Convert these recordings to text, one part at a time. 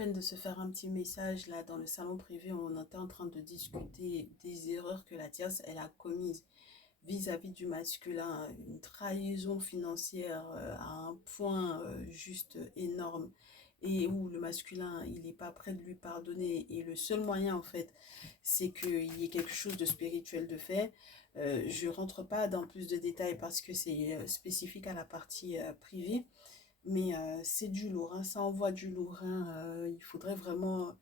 peine de se faire un petit message là dans le salon privé. On était en train de discuter des erreurs que la tierce elle a commises vis-à-vis du masculin, une trahison financière à un point juste énorme et où le masculin il n'est pas prêt de lui pardonner et le seul moyen en fait c'est qu'il y ait quelque chose de spirituel de fait. Je rentre pas dans plus de détails parce que c'est spécifique à la partie privée, mais c'est du lourd, hein, ça envoie du lourd, hein, il faudrait vraiment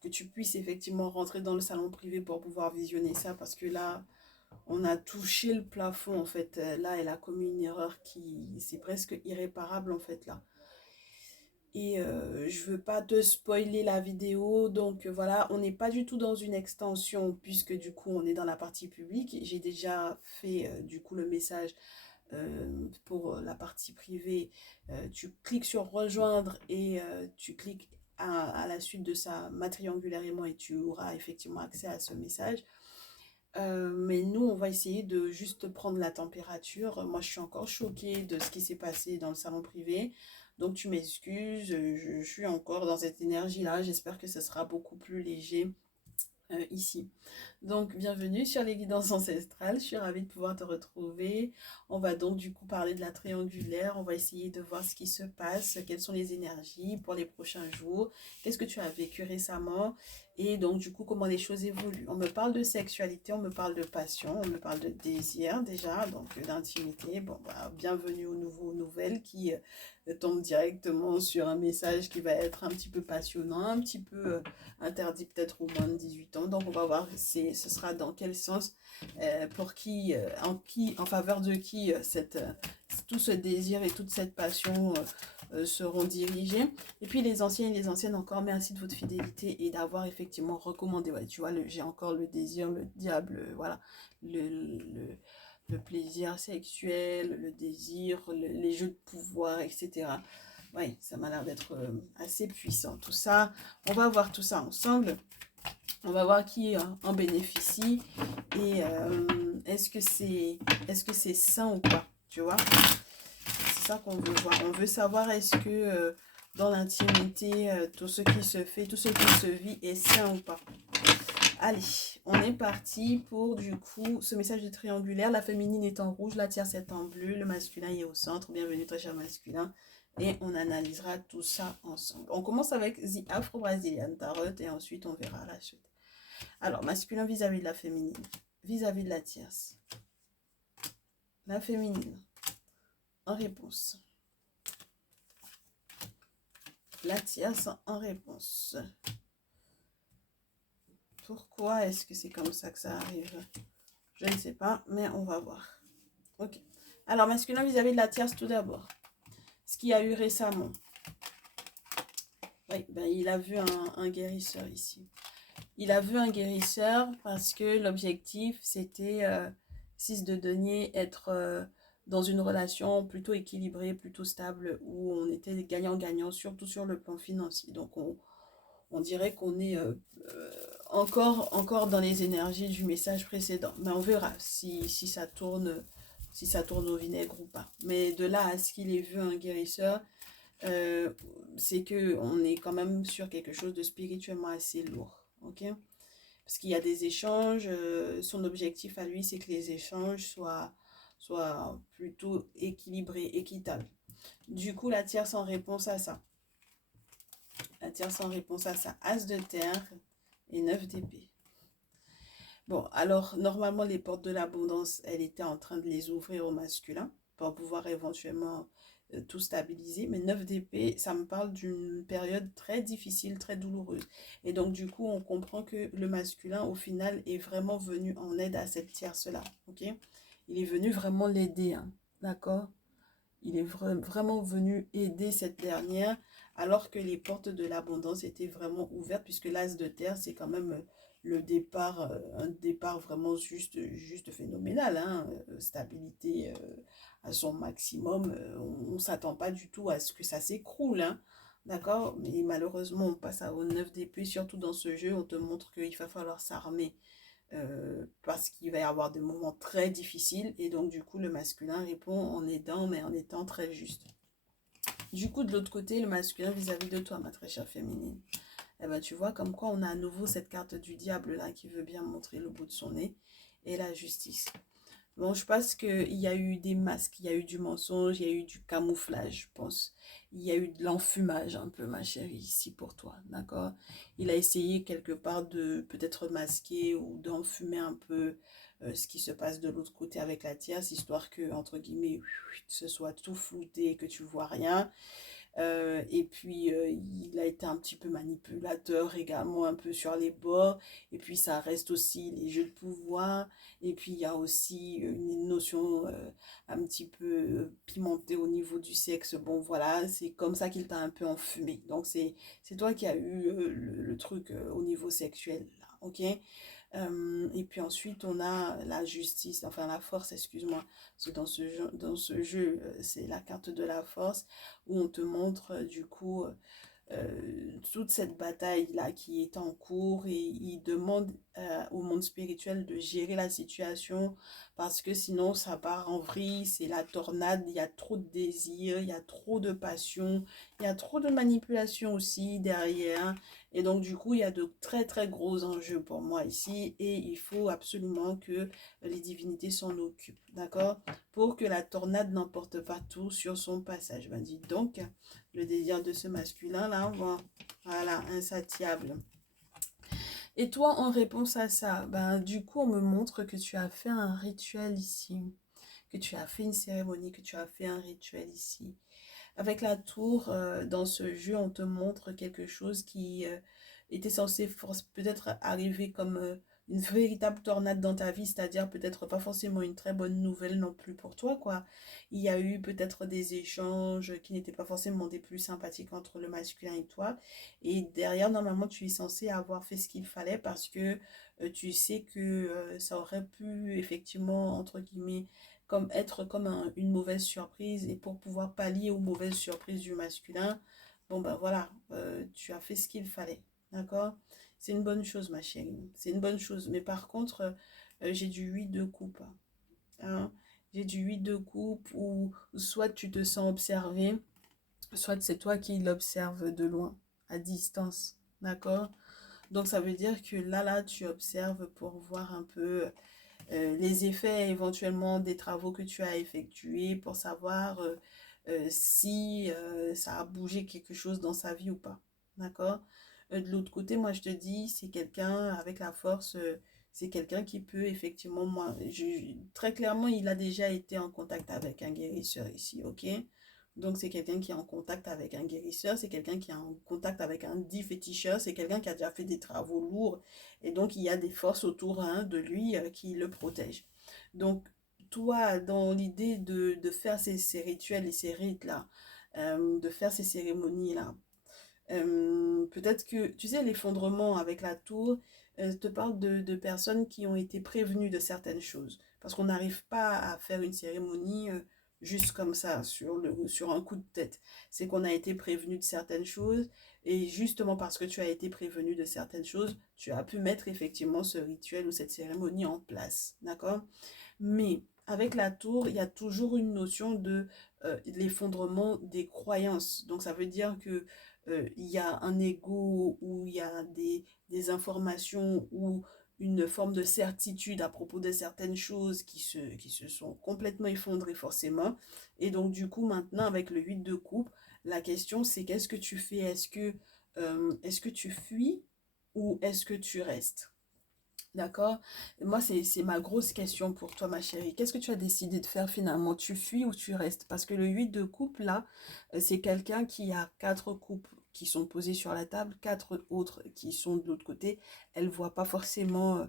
que tu puisses effectivement rentrer dans le salon privé pour pouvoir visionner ça parce que là on a touché le plafond en fait. Là elle a commis une erreur qui c'est presque irréparable en fait là. Et je veux pas te spoiler la vidéo, donc voilà, on n'est pas du tout dans une extension puisque du coup on est dans la partie publique. J'ai déjà fait du coup le message pour la partie privée. Tu cliques sur rejoindre et tu cliques à la suite de ça, ma triangulaire et moi, et tu auras effectivement accès à ce message. Mais nous, on va essayer de juste prendre la température. Moi, je suis encore choquée de ce qui s'est passé dans le salon privé. Donc, tu m'excuses, je suis encore dans cette énergie-là. J'espère que ce sera beaucoup plus léger ici. Donc, bienvenue sur les guidances ancestrales. Je suis ravie de pouvoir te retrouver. On va donc du coup parler de la triangulaire. On va essayer de voir ce qui se passe, quelles sont les énergies pour les prochains jours, qu'est-ce que tu as vécu récemment et donc du coup comment les choses évoluent. On me parle de sexualité, on me parle de passion, on me parle de désir déjà, donc d'intimité. Bon, bah, bienvenue aux nouveaux nouvelles qui tombent directement sur un message qui va être un petit peu passionnant, un petit peu interdit peut-être aux moins de 18 ans. Donc on va voir ce sera dans quel sens, pour qui, en faveur de qui tout ce désir et toute cette passion seront dirigés. Et puis les anciens et les anciennes, encore merci de votre fidélité et d'avoir effectivement recommandé. Ouais, tu vois, j'ai encore le désir, le diable, voilà, le plaisir sexuel, le désir, les jeux de pouvoir, etc. Oui, ça m'a l'air d'être assez puissant. Tout ça, on va voir tout ça ensemble. On va voir qui en bénéficie et est-ce que c'est sain ou pas, tu vois. C'est ça qu'on veut voir. On veut savoir est-ce que dans l'intimité, tout ce qui se fait, tout ce qui se vit est sain ou pas. Allez, on est parti pour du coup ce message de triangulaire. La féminine est en rouge, la tierce est en bleu, le masculin est au centre. Bienvenue très cher masculin. Et on analysera tout ça ensemble. On commence avec The Afro-Brazilian Tarot et ensuite on verra la suite. Alors, masculin vis-à-vis de la féminine, vis-à-vis de la tierce. La féminine, en réponse. La tierce, en réponse. Pourquoi est-ce que c'est comme ça que ça arrive? Je ne sais pas, mais on va voir. Ok. Alors, masculin vis-à-vis de la tierce, tout d'abord. Ce qu'il y a eu récemment. Oui, ben, il a vu un guérisseur ici. Il a vu un guérisseur parce que l'objectif, c'était 6 de denier, être dans une relation plutôt équilibrée, plutôt stable, où on était gagnant-gagnant, surtout sur le plan financier. Donc, on dirait qu'on est encore dans les énergies du message précédent. Mais on verra si ça tourne au vinaigre ou pas. Mais de là à ce qu'il ait vu un guérisseur, c'est que on est quand même sur quelque chose de spirituellement assez lourd. Ok, parce qu'il y a des échanges, son objectif à lui c'est que les échanges soient plutôt équilibrés, équitables. Du coup la tierce en réponse à ça, as de terre et 9 d'épée. Bon, alors normalement les portes de l'abondance, elle était en train de les ouvrir au masculin pour pouvoir éventuellement tout stabiliser. Mais 9 d'épée, ça me parle d'une période très difficile, très douloureuse. Et donc du coup, on comprend que le masculin, au final, est vraiment venu en aide à cette tierce-là. Ok, il est venu vraiment l'aider, hein, d'accord. Il est vraiment venu aider cette dernière, alors que les portes de l'abondance étaient vraiment ouvertes, puisque l'as de terre, c'est quand même le départ, un départ vraiment juste phénoménal, hein, stabilité à son maximum. On ne s'attend pas du tout à ce que ça s'écroule, hein, d'accord? Mais malheureusement, on passe au 9 d'épée, surtout dans ce jeu, on te montre qu'il va falloir s'armer. Parce qu'il va y avoir des moments très difficiles et donc du coup le masculin répond en aidant mais en étant très juste. Du coup de l'autre côté le masculin vis-à-vis de toi ma très chère féminine, Eh ben, tu vois, comme quoi on a à nouveau cette carte du diable là qui veut bien montrer le bout de son nez et la justice. Bon, je pense qu'il y a eu des masques, il y a eu du mensonge, il y a eu du camouflage, je pense. Il y a eu de l'enfumage un peu, ma chérie, ici pour toi, d'accord? Il a essayé quelque part de peut-être masquer ou d'enfumer un peu ce qui se passe de l'autre côté avec la tierce, histoire que, entre guillemets, ce soit tout flouté, que tu vois rien. Et puis, il a été un petit peu manipulateur également, un peu sur les bords. Et puis, ça reste aussi les jeux de pouvoir. Et puis, il y a aussi une notion un petit peu pimentée au niveau du sexe. Bon, voilà, c'est comme ça qu'il t'a un peu enfumé. Donc, c'est toi qui as eu le truc au niveau sexuel, là, ok? Et puis ensuite, on a la justice, enfin la force, excuse-moi. Parce que dans ce jeu, c'est la carte de la force où on te montre du coup toute cette bataille-là qui est en cours et il demande au monde spirituel de gérer la situation parce que sinon ça part en vrille, c'est la tornade, il y a trop de désir, il y a trop de passion, il y a trop de manipulation aussi derrière et donc du coup il y a de très très gros enjeux pour moi ici et il faut absolument que les divinités s'en occupent, d'accord? Pour que la tornade n'emporte pas tout sur son passage. Ben dis donc, le désir de ce masculin-là, bon, voilà, insatiable. Et toi, en réponse à ça, ben, du coup, on me montre que tu as fait un rituel ici, que tu as fait une cérémonie, que tu as fait un rituel ici. Avec la tour, dans ce jeu, on te montre quelque chose qui était censé peut-être arriver comme une véritable tornade dans ta vie, c'est-à-dire peut-être pas forcément une très bonne nouvelle non plus pour toi, quoi. Il y a eu peut-être des échanges qui n'étaient pas forcément des plus sympathiques entre le masculin et toi. Et derrière, normalement, tu es censé avoir fait ce qu'il fallait parce que tu sais que ça aurait pu effectivement, entre guillemets, comme être comme une mauvaise surprise et pour pouvoir pallier aux mauvaises surprises du masculin, bon ben voilà, tu as fait ce qu'il fallait, d'accord? C'est une bonne chose, ma chérie, c'est une bonne chose. Mais par contre, j'ai du 8 de coupe, hein. J'ai du 8 de coupe où soit tu te sens observé, soit c'est toi qui l'observes de loin, à distance, d'accord? Donc ça veut dire que là, tu observes pour voir un peu les effets éventuellement des travaux que tu as effectués pour savoir si ça a bougé quelque chose dans sa vie ou pas. D'accord? De l'autre côté, moi je te dis, c'est quelqu'un avec la force, c'est quelqu'un qui peut effectivement, moi, très clairement, il a déjà été en contact avec un guérisseur ici, ok? Donc c'est quelqu'un qui est en contact avec un guérisseur, c'est quelqu'un qui est en contact avec un dit féticheur, c'est quelqu'un qui a déjà fait des travaux lourds et donc il y a des forces autour hein, de lui qui le protègent. Donc toi, dans l'idée de faire ces rituels et ces rites-là, de faire ces cérémonies-là, peut-être que, tu sais, l'effondrement avec la tour te parle de personnes qui ont été prévenues de certaines choses. Parce qu'on n'arrive pas à faire une cérémonie juste comme ça, sur un coup de tête. C'est qu'on a été prévenu de certaines choses. Et justement parce que tu as été prévenu de certaines choses, tu as pu mettre effectivement ce rituel ou cette cérémonie en place. D'accord? Mais avec la tour, il y a toujours une notion de l'effondrement des croyances. Donc ça veut dire que il y a un ego ou il y a des informations ou une forme de certitude à propos de certaines choses qui se sont complètement effondrées forcément. Et donc du coup maintenant avec le 8 de coupe, la question c'est qu'est-ce que tu fais? Est-ce que tu fuis ou est-ce que tu restes? D'accord? Moi, c'est ma grosse question pour toi, ma chérie. Qu'est-ce que tu as décidé de faire finalement? Tu fuis ou tu restes? Parce que le 8 de coupe, là, c'est quelqu'un qui a quatre coupes qui sont posées sur la table, quatre autres qui sont de l'autre côté. Elle voit pas forcément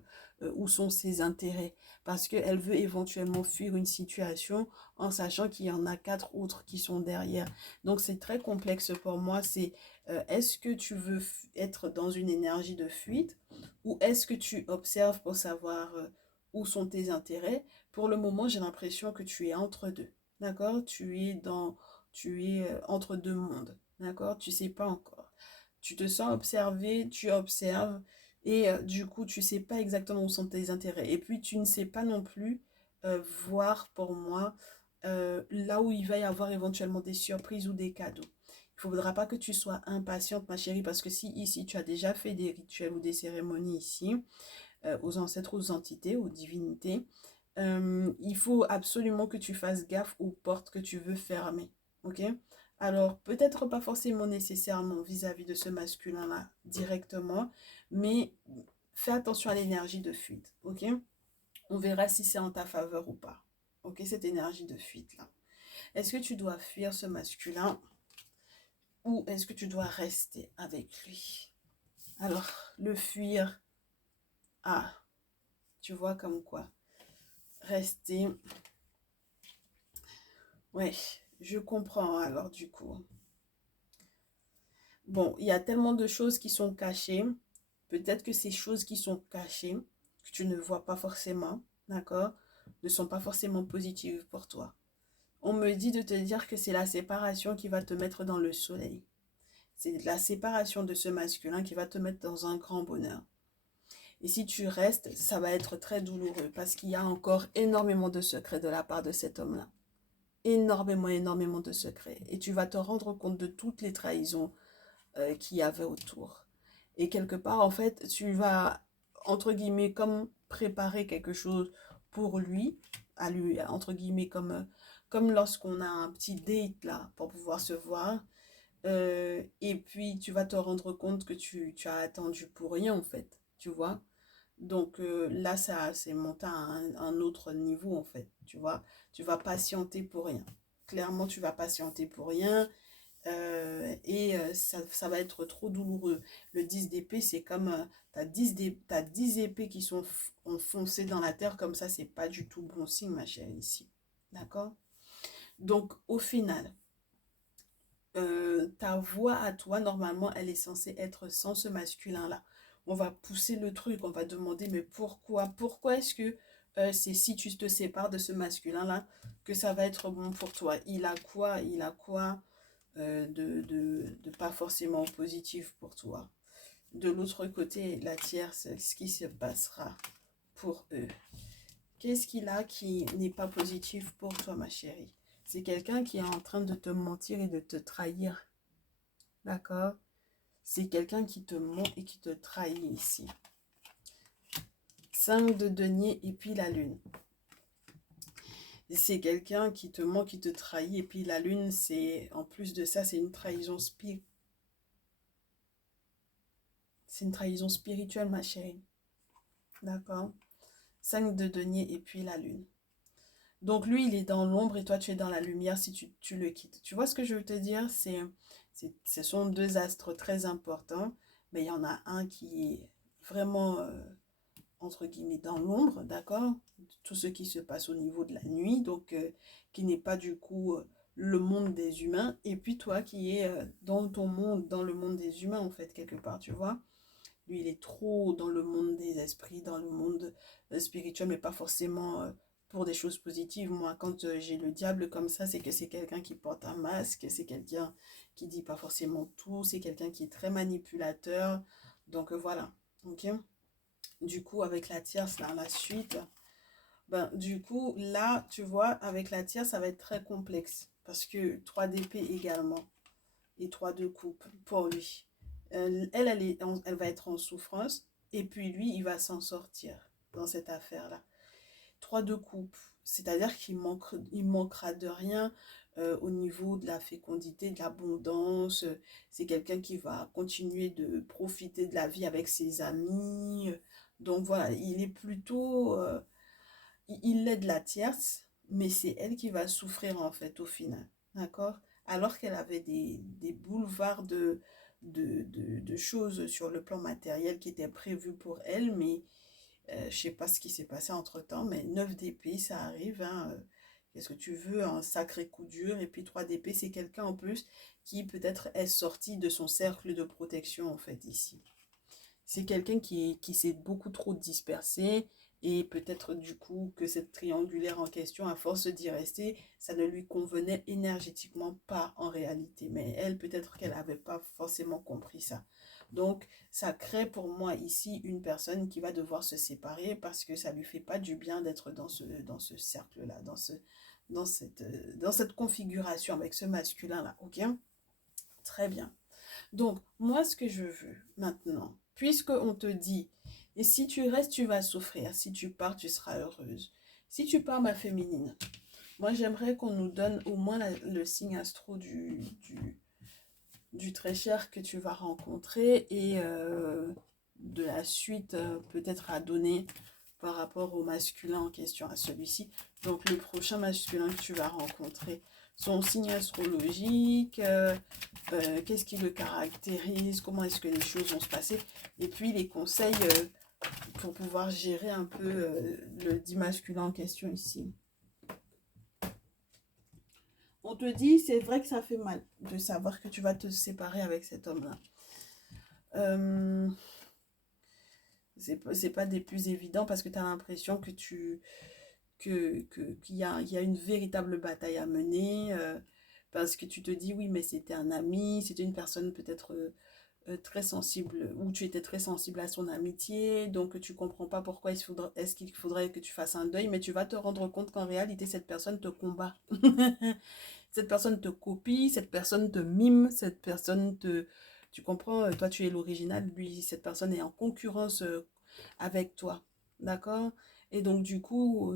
où sont ses intérêts. Parce qu'elle veut éventuellement fuir une situation en sachant qu'il y en a quatre autres qui sont derrière. Donc, c'est très complexe pour moi. C'est est-ce que tu veux être dans une énergie de fuite? Ou est-ce que tu observes pour savoir où sont tes intérêts? Pour le moment, j'ai l'impression que tu es entre deux. D'accord? Tu es entre deux mondes. D'accord? Tu sais pas encore. Tu te sens observé, tu observes et du coup, tu sais pas exactement où sont tes intérêts. Et puis, tu ne sais pas non plus voir pour moi là où il va y avoir éventuellement des surprises ou des cadeaux. Il faudra pas que tu sois impatiente, ma chérie, parce que si ici tu as déjà fait des rituels ou des cérémonies ici, aux ancêtres, aux entités, aux divinités, il faut absolument que tu fasses gaffe aux portes que tu veux fermer. Ok? Alors, peut-être pas forcément nécessairement vis-à-vis de ce masculin-là directement, mais fais attention à l'énergie de fuite. Ok? On verra si c'est en ta faveur ou pas. Ok? Cette énergie de fuite-là. Est-ce que tu dois fuir ce masculin ou est-ce que tu dois rester avec lui? Alors, le fuir, ah, tu vois comme quoi? Rester, ouais, je comprends alors du coup. Bon, il y a tellement de choses qui sont cachées. Peut-être que ces choses qui sont cachées, que tu ne vois pas forcément, d'accord, ne sont pas forcément positives pour toi. On me dit de te dire que c'est la séparation qui va te mettre dans le soleil. C'est la séparation de ce masculin qui va te mettre dans un grand bonheur. Et si tu restes, ça va être très douloureux parce qu'il y a encore énormément de secrets de la part de cet homme-là. Énormément, énormément de secrets. Et tu vas te rendre compte de toutes les trahisons qu'il y avait autour. Et quelque part, en fait, tu vas, entre guillemets, comme préparer quelque chose pour lui, à lui, entre guillemets, comme lorsqu'on a un petit date là, pour pouvoir se voir. Et puis, tu vas te rendre compte que tu as attendu pour rien, en fait, tu vois. Donc là, ça, c'est monté à un autre niveau, en fait, tu vois. Tu vas patienter pour rien. Clairement, tu vas patienter pour rien. Ça va être trop douloureux. Le 10 d'épée, c'est comme t'as 10 épées qui sont enfoncées dans la terre, comme ça, c'est pas du tout bon signe, ma chérie, ici. D'accord? Donc, au final, ta voix à toi, normalement, elle est censée être sans ce masculin-là. On va pousser le truc, on va demander, mais pourquoi? Pourquoi est-ce que c'est si tu te sépares de ce masculin-là que ça va être bon pour toi? Il a quoi? Il a quoi de pas forcément positif pour toi? De l'autre côté, la tierce, ce qui se passera pour eux. Qu'est-ce qu'il a qui n'est pas positif pour toi, ma chérie? C'est quelqu'un qui est en train de te mentir et de te trahir. D'accord? C'est quelqu'un qui te ment et qui te trahit ici. 5 de denier et puis la lune. C'est quelqu'un qui te ment, qui te trahit. Et puis la lune, c'est en plus de ça, c'est une trahison spirituelle. C'est une trahison spirituelle, ma chérie. D'accord? 5 de denier et puis la lune. Donc lui, il est dans l'ombre et toi, tu es dans la lumière si tu le quittes. Tu vois ce que je veux te dire? Ce sont deux astres très importants, mais il y en a un qui est vraiment, entre guillemets, dans l'ombre, d'accord? Tout ce qui se passe au niveau de la nuit, donc qui n'est pas du coup le monde des humains, et puis toi qui es dans ton monde, dans le monde des humains, en fait, quelque part, tu vois? Lui, il est trop dans le monde des esprits, dans le monde spirituel, mais pas forcément pour des choses positives. Moi, quand j'ai le diable comme ça, c'est que c'est quelqu'un qui porte un masque, c'est quelqu'un qui dit pas forcément tout, c'est quelqu'un qui est très manipulateur. Donc voilà, ok? Du coup, avec la tierce, là, la suite, ben, du coup, là, tu vois, avec la tierce, ça va être très complexe. Parce que 3 d'épée également, et 3 de coupe pour lui. Elle va être en souffrance, et puis lui, il va s'en sortir dans cette affaire-là. 3 de coupe, c'est-à-dire il manquera de rien au niveau de la fécondité, de l'abondance. C'est quelqu'un qui va continuer de profiter de la vie avec ses amis. Donc voilà, il est plutôt... il aide la tierce, mais c'est elle qui va souffrir en fait au final. D'accord? Alors qu'elle avait des boulevards de choses sur le plan matériel qui étaient prévus pour elle, mais je ne sais pas ce qui s'est passé entre-temps, mais 9 d'épée, ça arrive, hein, qu'est-ce que tu veux, un sacré coup dur, et puis 3 d'épée, c'est quelqu'un en plus qui peut-être est sorti de son cercle de protection en fait ici. C'est quelqu'un qui s'est beaucoup trop dispersé et peut-être du coup que cette triangulaire en question, à force d'y rester, ça ne lui convenait énergétiquement pas en réalité. Mais elle, peut-être qu'elle n'avait pas forcément compris ça. Donc, ça crée pour moi ici une personne qui va devoir se séparer parce que ça ne lui fait pas du bien d'être dans ce cercle-là, dans cette configuration avec ce masculin-là, ok? Très bien. Donc, moi, ce que je veux maintenant, puisque on te dit, et si tu restes, tu vas souffrir. Si tu pars, tu seras heureuse. Si tu pars, ma féminine, moi, j'aimerais qu'on nous donne au moins le signe astro du très cher que tu vas rencontrer et de la suite peut-être à donner par rapport au masculin en question, à celui-ci. Donc, le prochain masculin que tu vas rencontrer, son signe astrologique, qu'est-ce qui le caractérise, comment est-ce que les choses vont se passer, et puis les conseils pour pouvoir gérer un peu le dit masculin en question ici. On te dit, c'est vrai que ça fait mal de savoir que tu vas te séparer avec cet homme-là. C'est pas des plus évidents parce que tu as l'impression que qu'il y a une véritable bataille à mener. Parce que tu te dis, oui, mais c'était un ami, c'était une personne peut-être très sensible, ou tu étais très sensible à son amitié, donc tu comprends pas pourquoi est-ce qu'il faudrait que tu fasses un deuil, mais tu vas te rendre compte qu'en réalité, cette personne te combat. Cette personne te copie, cette personne te mime, cette personne te... Tu comprends, toi tu es l'original, lui, cette personne est en concurrence avec toi. D'accord? Et donc du coup,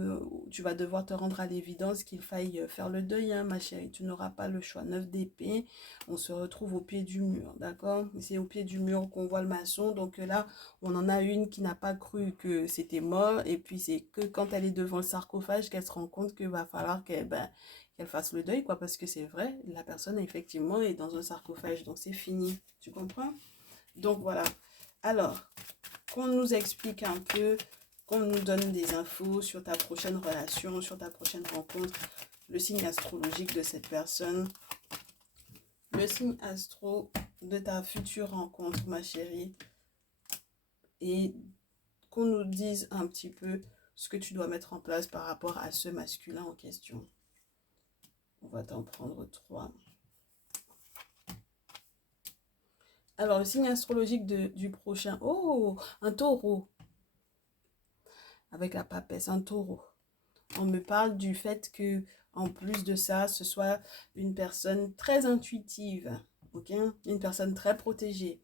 tu vas devoir te rendre à l'évidence qu'il faille faire le deuil, hein, ma chérie. Tu n'auras pas le choix. 9 d'épée, on se retrouve au pied du mur. D'accord? C'est au pied du mur qu'on voit le maçon. Donc là, on en a une qui n'a pas cru que c'était mort. Et puis c'est que quand elle est devant le sarcophage qu'elle se rend compte qu'il va falloir qu'elle fasse le deuil, quoi, parce que c'est vrai, la personne effectivement est dans un sarcophage, donc c'est fini, tu comprends? Donc voilà, alors, qu'on nous explique un peu, qu'on nous donne des infos sur ta prochaine relation, sur ta prochaine rencontre, le signe astrologique de cette personne, le signe astro de ta future rencontre, ma chérie, et qu'on nous dise un petit peu ce que tu dois mettre en place par rapport à ce masculin en question. On va t'en prendre 3. Alors, le signe astrologique du prochain. Oh, un taureau. Avec la papesse, un taureau. On me parle du fait que, en plus de ça, ce soit une personne très intuitive. Ok? Une personne très protégée.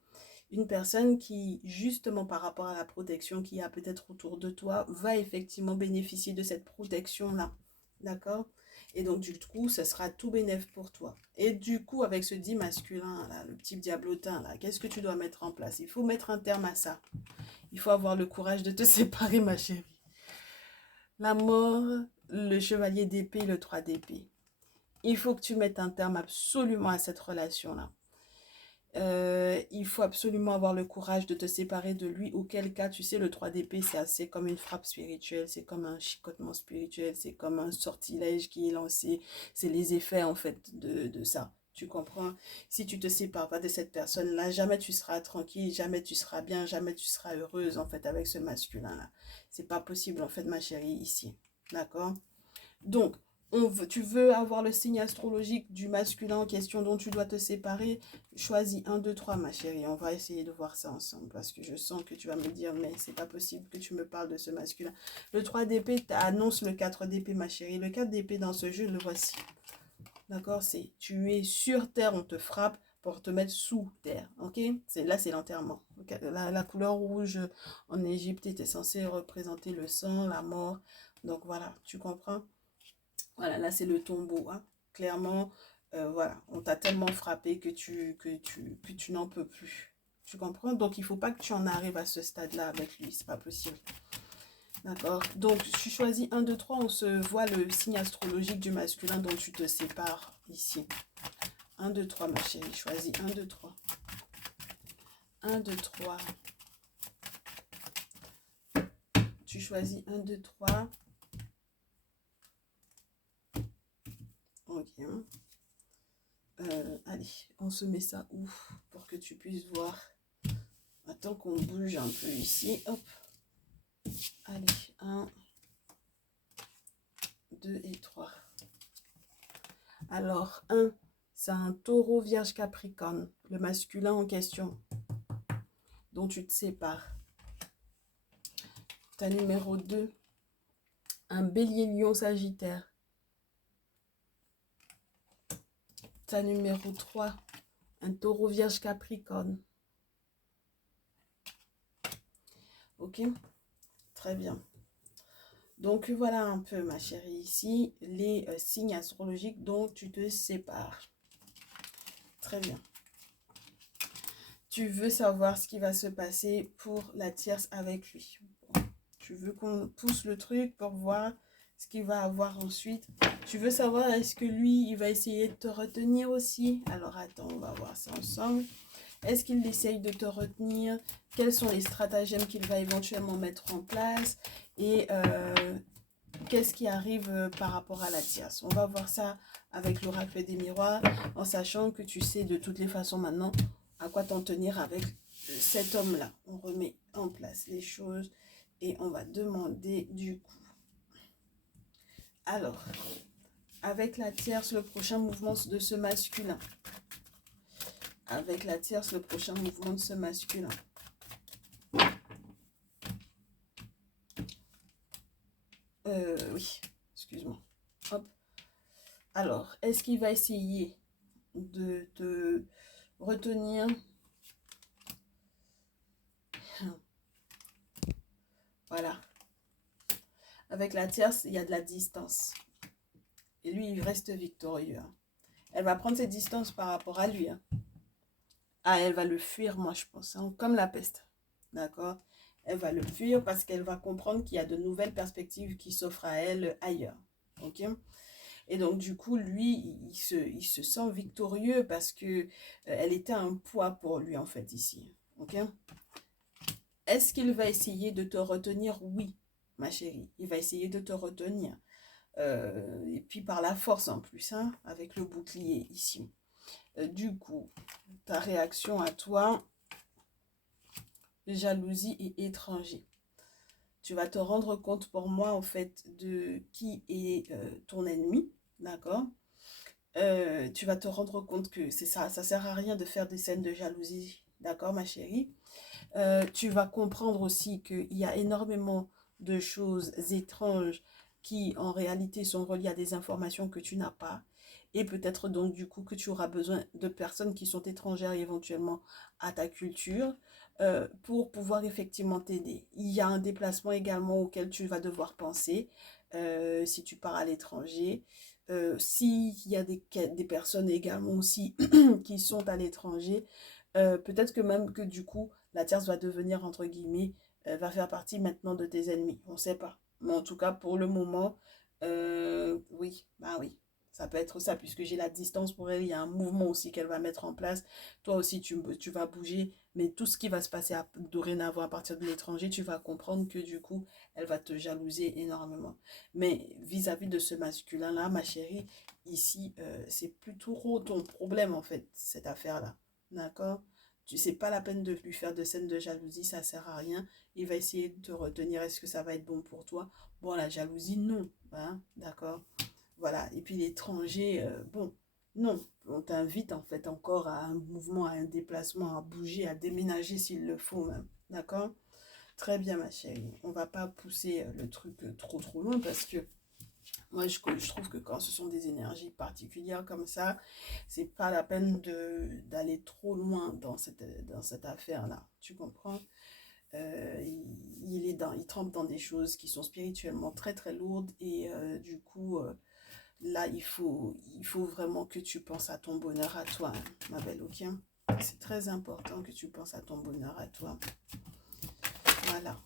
Une personne qui, justement par rapport à la protection qu'il y a peut-être autour de toi, va effectivement bénéficier de cette protection-là. D'accord? Et donc, du coup, ce sera tout bénéf pour toi. Et du coup, avec ce dit masculin, là, le petit diablotin, là, qu'est-ce que tu dois mettre en place? Il faut mettre un terme à ça. Il faut avoir le courage de te séparer, ma chérie. La mort, le chevalier d'épée, le 3 d'épée. Il faut que tu mettes un terme absolument à cette relation-là. Il faut absolument avoir le courage de te séparer de lui, auquel cas, tu sais, le 3 d'épée, c'est assez comme une frappe spirituelle, c'est comme un chicotement spirituel, c'est comme un sortilège qui est lancé, c'est les effets, en fait, de ça, tu comprends? Si tu te sépares pas de cette personne-là, jamais tu seras tranquille, jamais tu seras bien, jamais tu seras heureuse, en fait, avec ce masculin-là. C'est pas possible, en fait, ma chérie, ici, d'accord? Donc, tu veux avoir le signe astrologique du masculin en question dont tu dois te séparer, choisis 1, 2, 3, ma chérie. On va essayer de voir ça ensemble parce que je sens que tu vas me dire, mais c'est pas possible que tu me parles de ce masculin. Le 3 d'épée annonce le 4 d'épée, ma chérie. Le 4 d'épée dans ce jeu, le voici. D'accord? C'est tu es sur terre, on te frappe pour te mettre sous terre. Ok? Là, c'est l'enterrement. La couleur rouge en Égypte était censée représenter le sang, la mort. Donc voilà, tu comprends? Voilà, là c'est le tombeau, hein. Clairement, voilà, on t'a tellement frappé que tu n'en peux plus. Tu comprends? Donc il ne faut pas que tu en arrives à ce stade-là avec lui, c'est pas possible. D'accord? Donc tu choisis 1, 2, 3, on se voit le signe astrologique du masculin dont tu te sépares ici. 1, 2, 3, ma chérie, choisis 1, 2, 3. 1, 2, 3. Tu choisis 1, 2, 3. Ok. Allez, on se met ça où pour que tu puisses voir. Attends qu'on bouge un peu ici. Hop. Allez, 1, 2 et 3. Alors, 1, c'est un taureau vierge capricorne, le masculin en question, dont tu te sépares. Ta numéro 2, un bélier lion sagittaire. Ta numéro 3, un taureau vierge capricorne. Ok, très bien. Donc voilà un peu ma chérie ici les signes astrologiques dont tu te sépares. Très bien. Tu veux savoir ce qui va se passer pour la tierce avec lui. Tu veux qu'on pousse le truc pour voir ce qu'il va avoir ensuite. Tu veux savoir est-ce que lui, il va essayer de te retenir aussi. Alors attends, on va voir ça ensemble. Est-ce qu'il essaye de te retenir? Quels sont les stratagèmes qu'il va éventuellement mettre en place? Et qu'est-ce qui arrive par rapport à la tierce? On va voir ça avec l'oracle des miroirs, en sachant que tu sais de toutes les façons maintenant à quoi t'en tenir avec cet homme-là. On remet en place les choses et on va demander du coup. Alors, avec la tierce, le prochain mouvement de ce masculin. Avec la tierce, le prochain mouvement de ce masculin. Oui, excuse-moi. Hop. Alors, est-ce qu'il va essayer de te retenir? Voilà. Avec la tierce, il y a de la distance. Et lui, il reste victorieux. Elle va prendre ses distances par rapport à lui. Ah, elle va le fuir, moi, je pense. Comme la peste. D'accord? Elle va le fuir parce qu'elle va comprendre qu'il y a de nouvelles perspectives qui s'offrent à elle ailleurs. Ok? Et donc, du coup, lui, il se sent victorieux parce que elle était un poids pour lui, en fait, ici. Ok? Est-ce qu'il va essayer de te retenir? Oui, ma chérie. Il va essayer de te retenir. Et puis par la force en plus, hein, avec le bouclier ici. Du coup, ta réaction à toi, jalousie et étranger. Tu vas te rendre compte pour moi, en fait, de qui est ton ennemi, d'accord? Tu vas te rendre compte que c'est ça, ça sert à rien de faire des scènes de jalousie, d'accord, ma chérie? Tu vas comprendre aussi qu'il y a énormément de choses étranges qui, en réalité, sont reliées à des informations que tu n'as pas. Et peut-être donc, du coup, que tu auras besoin de personnes qui sont étrangères éventuellement à ta culture pour pouvoir effectivement t'aider. Il y a un déplacement également auquel tu vas devoir penser si tu pars à l'étranger. S'il y a des personnes également aussi qui sont à l'étranger, peut-être que même que du coup, la tierce va devenir, entre guillemets, va faire partie maintenant de tes ennemis. On ne sait pas. Mais en tout cas, pour le moment, oui, bah oui. Ça peut être ça, puisque j'ai la distance pour elle. Il y a un mouvement aussi qu'elle va mettre en place. Toi aussi, tu vas bouger. Mais tout ce qui va se passer dorénavant à partir de l'étranger, tu vas comprendre que du coup, elle va te jalouser énormément. Mais vis-à-vis de ce masculin-là, ma chérie, ici, c'est plus trop ton problème, en fait, cette affaire-là. D'accord? Tu sais pas la peine de lui faire de scènes de jalousie, ça sert à rien. Il va essayer de te retenir. Est-ce que ça va être bon pour toi? Bon, la jalousie, non. Hein, d'accord? Voilà. Et puis l'étranger, bon, non. On t'invite en fait encore à un mouvement, à un déplacement, à bouger, à déménager s'il le faut même. D'accord? Très bien, ma chérie. On va pas pousser le truc trop loin parce que moi, je trouve que quand ce sont des énergies particulières comme ça, c'est pas la peine d'aller trop loin dans cette affaire-là. Tu comprends? Il trempe dans des choses qui sont spirituellement très lourdes et du coup, là, il faut vraiment que tu penses à ton bonheur à toi, hein, ma belle, ok? C'est très important que tu penses à ton bonheur à toi. Voilà.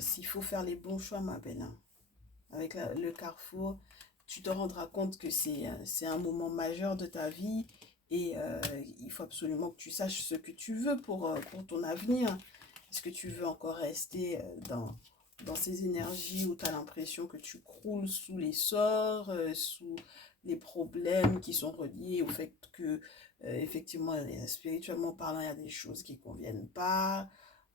S'il faut faire les bons choix, ma belle, hein. Avec le carrefour, tu te rendras compte que c'est un moment majeur de ta vie et il faut absolument que tu saches ce que tu veux pour ton avenir. Est-ce que tu veux encore rester dans ces énergies où tu as l'impression que tu croules sous les sorts, sous les problèmes qui sont reliés au fait que, effectivement, spirituellement parlant, il y a des choses qui ne conviennent pas.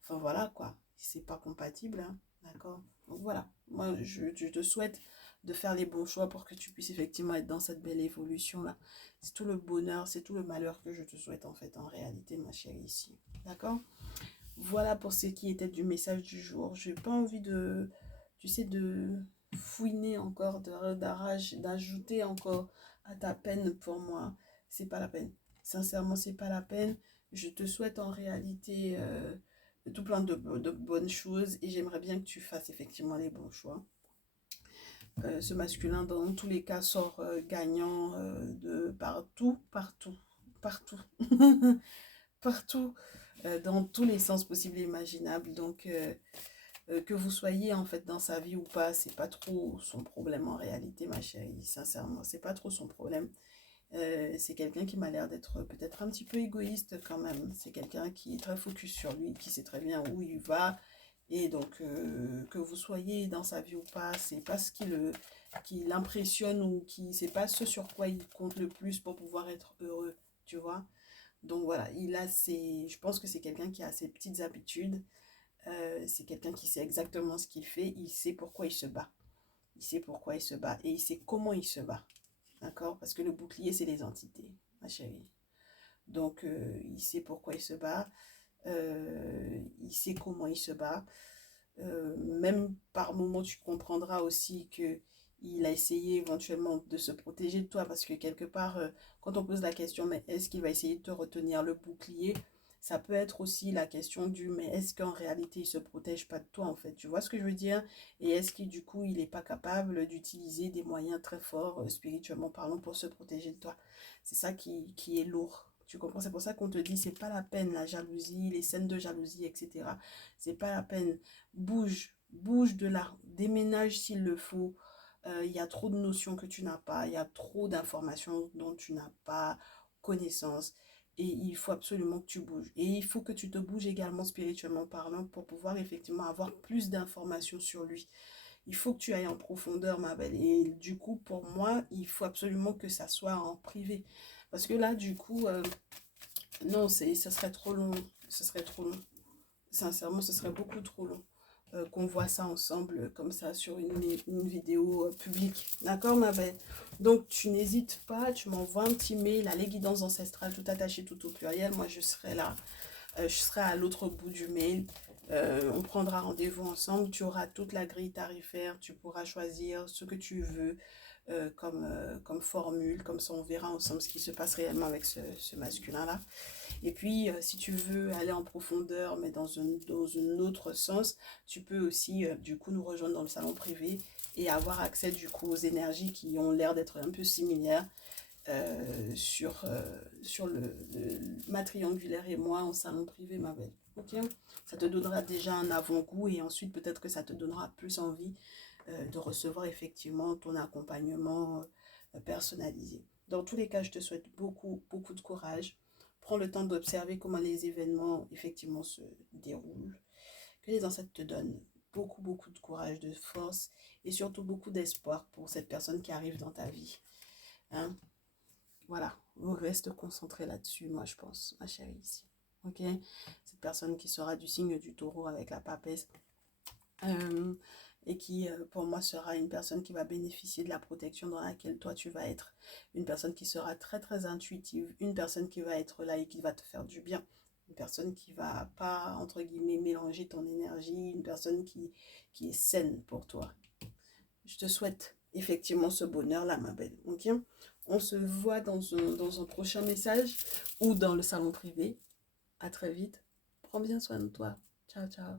Enfin, voilà, quoi. C'est pas compatible, hein, d'accord? Donc, voilà. Moi, je te souhaite de faire les bons choix pour que tu puisses effectivement être dans cette belle évolution-là. C'est tout le bonheur, c'est tout le malheur que je te souhaite, en fait, en réalité, ma chérie, ici. D'accord? Voilà pour ce qui était du message du jour. Je n'ai pas envie de, tu sais, de fouiner encore, d'ajouter encore à ta peine pour moi. C'est pas la peine. Sincèrement, c'est pas la peine. Je te souhaite en réalité tout plein de bonnes choses et j'aimerais bien que tu fasses effectivement les bons choix. Ce masculin, dans tous les cas, sort gagnant de partout, partout, partout, partout, dans tous les sens possibles et imaginables. Donc, que vous soyez en fait dans sa vie ou pas, c'est pas trop son problème en réalité, ma chérie. Sincèrement, c'est pas trop son problème. C'est quelqu'un qui m'a l'air d'être peut-être un petit peu égoïste quand même. C'est quelqu'un qui est très focus sur lui, qui sait très bien où il va. Et donc, que vous soyez dans sa vie ou pas, c'est pas ce qui l'impressionne ou c'est pas ce sur quoi il compte le plus pour pouvoir être heureux, tu vois. Donc voilà, je pense que c'est quelqu'un qui a ses petites habitudes. C'est quelqu'un qui sait exactement ce qu'il fait. Il sait pourquoi il se bat. Il sait pourquoi il se bat et il sait comment il se bat. D'accord? Parce que le bouclier, c'est les entités, ma chérie. Donc, il sait pourquoi il se bat. Il sait comment il se bat. Même par moments, tu comprendras aussi que il a essayé éventuellement de se protéger de toi parce que quelque part, quand on pose la question, mais est-ce qu'il va essayer de te retenir le bouclier? Ça peut être aussi la question du, mais est-ce qu'en réalité, il se protège pas de toi en fait? Tu vois ce que je veux dire? Et est-ce qu'il du coup, il n'est pas capable d'utiliser des moyens très forts, spirituellement parlant, pour se protéger de toi? C'est ça qui est lourd. Tu comprends? C'est pour ça qu'on te dit, c'est pas la peine, la jalousie, les scènes de jalousie, etc. C'est pas la peine. Bouge, bouge de là, déménage s'il le faut. Il y a trop de notions que tu n'as pas, il y a trop d'informations dont tu n'as pas connaissance. Et il faut absolument que tu bouges. Et il faut que tu te bouges également spirituellement parlant pour pouvoir effectivement avoir plus d'informations sur lui. Il faut que tu ailles en profondeur, ma belle. Et du coup, pour moi, il faut absolument que ça soit en privé. Parce que là, du coup, non, ça serait trop long. Ce serait trop long. Sincèrement, ce serait beaucoup trop long qu'on voit ça ensemble comme ça sur une vidéo publique. D'accord, ma belle? Donc, tu n'hésites pas, tu m'envoies un petit mail à les guidances ancestrales, tout attaché, tout au pluriel. Moi, je serai là. Je serai à l'autre bout du mail. On prendra rendez-vous ensemble. Tu auras toute la grille tarifaire. Tu pourras choisir ce que tu veux comme formule. Comme ça, on verra ensemble ce qui se passe réellement avec ce masculin-là. Et puis, si tu veux aller en profondeur, mais dans un autre sens, tu peux aussi, du coup, nous rejoindre dans le salon privé et avoir accès, du coup, aux énergies qui ont l'air d'être un peu similaires sur ma triangulaire et moi en salon privé, ma belle. Ok? Ça te donnera déjà un avant-goût et ensuite, peut-être que ça te donnera plus envie de recevoir effectivement ton accompagnement personnalisé. Dans tous les cas, je te souhaite beaucoup, beaucoup de courage. Prends le temps d'observer comment les événements effectivement se déroulent. Que les ancêtres te donnent beaucoup, beaucoup de courage, de force et surtout beaucoup d'espoir pour cette personne qui arrive dans ta vie. Hein? Voilà, on reste concentré là-dessus, moi je pense, ma chérie ici. Ok? Cette personne qui sera du signe du taureau avec la papesse. Et qui, pour moi, sera une personne qui va bénéficier de la protection dans laquelle toi, tu vas être. Une personne qui sera très, très intuitive. Une personne qui va être là et qui va te faire du bien. Une personne qui va pas, entre guillemets, mélanger ton énergie. Une personne qui est saine pour toi. Je te souhaite effectivement ce bonheur-là, ma belle. Ok? On se voit dans un prochain message ou dans le salon privé. À très vite. Prends bien soin de toi. Ciao, ciao.